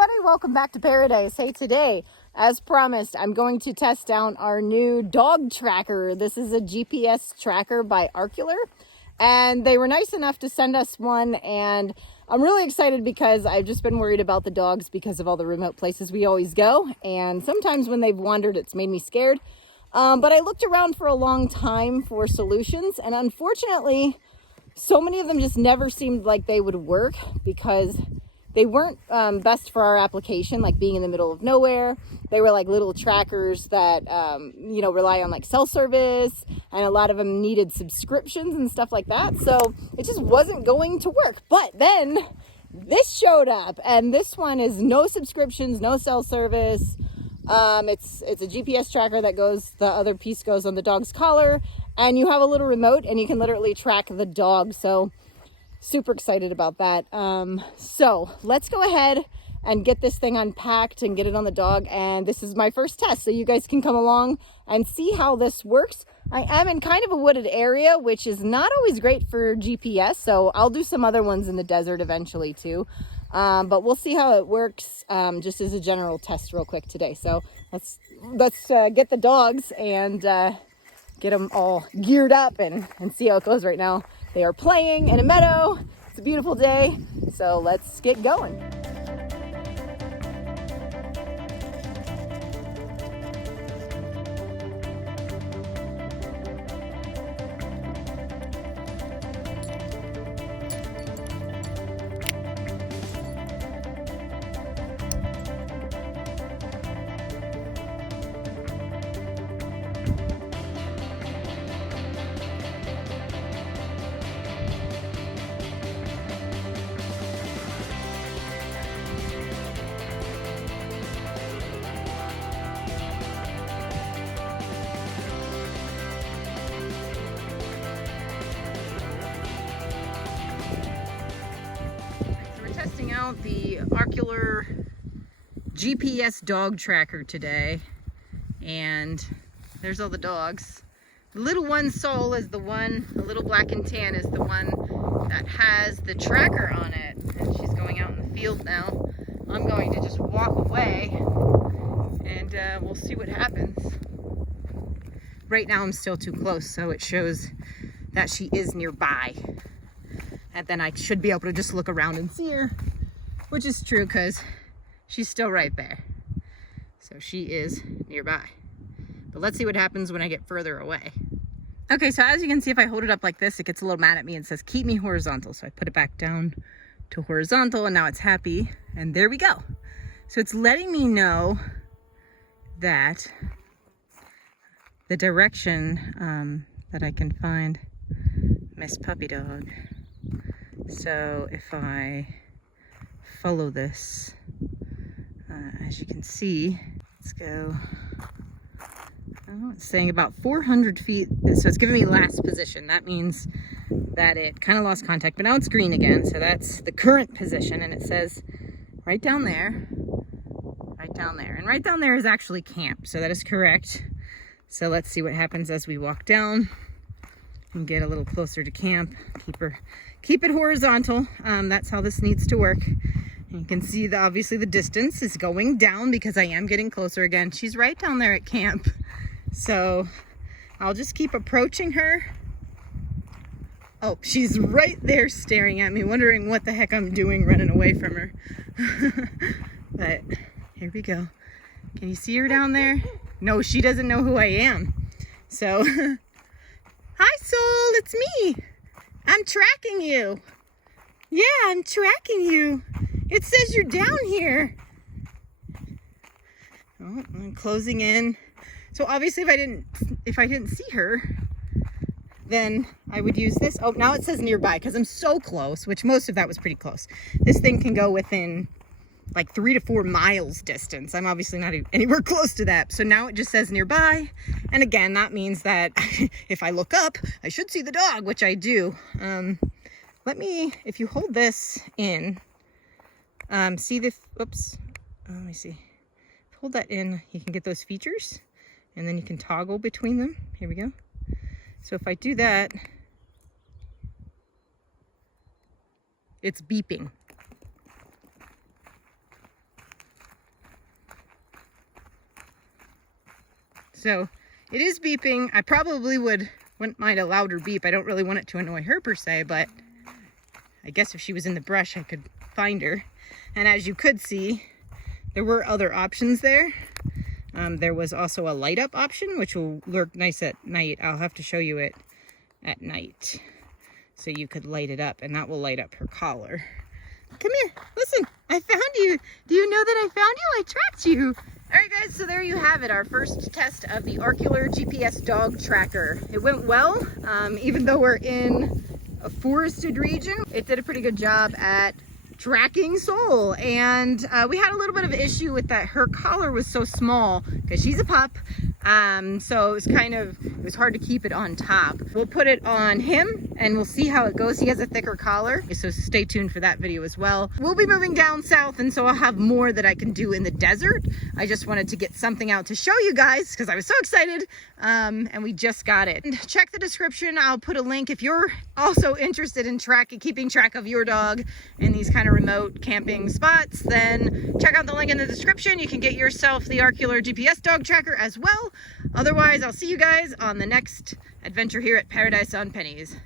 everybody, welcome back to Paradise. Hey, today, as promised, I'm going to test out our new dog tracker. This is a GPS tracker by Aorkuler, and they were nice enough to send us one, and I'm really excited because I've just been worried about the dogs because of all the remote places we always go, and sometimes when they've wandered, it's made me scared. But I looked around for a long time for solutions, and unfortunately, so many of them just never seemed like they would work because they weren't best for our application, like being in the middle of nowhere. They were like little trackers that, rely on like cell service, and a lot of them needed subscriptions and stuff like that. So it just wasn't going to work. But then this showed up, and this one is no subscriptions, no cell service. It's a GPS tracker that goes, the other piece goes on the dog's collar, and you have a little remote and you can literally track the dog. So super excited about that. So let's go ahead and get this thing unpacked and get it on the dog. And this is my first test, so you guys can come along and see how this works. I am in kind of a wooded area, which is not always great for GPS. So I'll do some other ones in the desert eventually too. But we'll see how it works, just as a general test real quick today. So let's get the dogs and get them all geared up and see how it goes right now. They are playing in a meadow. It's a beautiful day, so let's get going. Testing out the Aorkuler GPS dog tracker today, and there's all the dogs. The little one, Soul, is the one, the little black and tan is the one that has the tracker on it, and she's going out in the field now. I'm going to just walk away and we'll see what happens. Right now I'm still too close, so it shows that she is nearby. And then I should be able to just look around and see her, which is true because she's still right there. So she is nearby. But let's see what happens when I get further away. Okay, so as you can see, if I hold it up like this, it gets a little mad at me and says, keep me horizontal. So I put it back down to horizontal, and now it's happy. And there we go. So it's letting me know that the direction that I can find Miss Puppy Dog. So if I follow this, as you can see, let's go, it's saying about 400 feet. So it's giving me last position. That means that it kind of lost contact, but now it's green again. So that's the current position. And it says right down there, right down there. And right down there is actually camp. So that is correct. So let's see what happens as we walk down and get a little closer to camp. Keep it horizontal. That's how this needs to work. And you can see that obviously the distance is going down because I am getting closer again. She's right down there at camp. So I'll just keep approaching her. Oh, she's right there staring at me, wondering what the heck I'm doing running away from her. But here we go. Can you see her down there? No, she doesn't know who I am. So, hi Soul, it's me. I'm tracking you. Yeah, I'm tracking you. It says you're down here. Oh, I'm closing in. So obviously if I didn't see her, then I would use this. Oh, now it says nearby because I'm so close, which most of that was pretty close. This thing can go within like 3 to 4 miles distance. I'm obviously not anywhere close to that. So now it just says nearby. And again, that means that if I look up, I should see the dog, which I do. If you hold this in, see the, oops, let me see. Hold that in, you can get those features, and then you can toggle between them. Here we go. So if I do that, it's beeping. So it is beeping. I probably wouldn't mind a louder beep. I don't really want it to annoy her per se, but I guess if she was in the brush, I could find her. And as you could see, there were other options there. There was also a light up option, which will work nice at night. I'll have to show you it at night. So you could light it up, and that will light up her collar. Come here, listen, I found you. Do you know that I found you? I tracked you. All right guys, so there you have it, our first test of the Aorkuler GPS dog tracker. It went well, even though we're in a forested region. It did a pretty good job at tracking Soul, and we had a little bit of an issue with that. Her collar was so small because she's a pup, so it was hard to keep it on top. We'll put it on him and we'll see how it goes. He has a thicker collar, so stay tuned for that video as well. We'll be moving down south, and so I'll have more that I can do in the desert. I just wanted to get something out to show you guys because I was so excited, and we just got it. And check the description. I'll put a link if you're also interested in keeping track of your dog in these kind of remote camping spots. Then check out the link in the description. You can get yourself the Aorkuler GPS dog tracker as well. Otherwise, I'll see you guys on the next adventure here at Paradise on Pennies.